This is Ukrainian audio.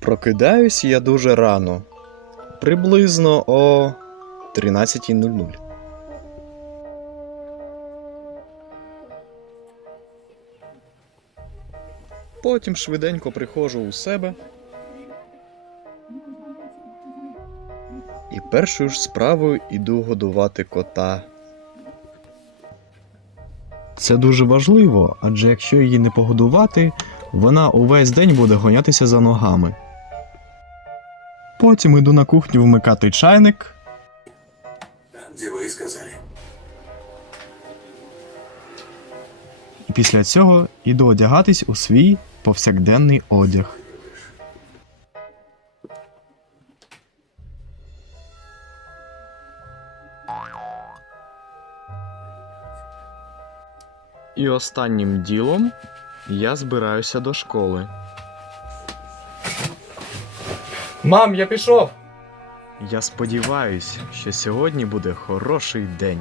Прокидаюсь я дуже рано, приблизно о 13.00. Потім швиденько приходжу у себе. І першою ж справою іду годувати кота. Це дуже важливо, адже якщо її не погодувати, вона увесь день буде гонятися за ногами. Потім іду на кухню вмикати чайник, Где вы сказали? і після цього іду одягатись у свій повсякденний одяг. І останнім ділом я збираюся до школи. Мам, я пішов. Я сподіваюсь, що сьогодні буде хороший день.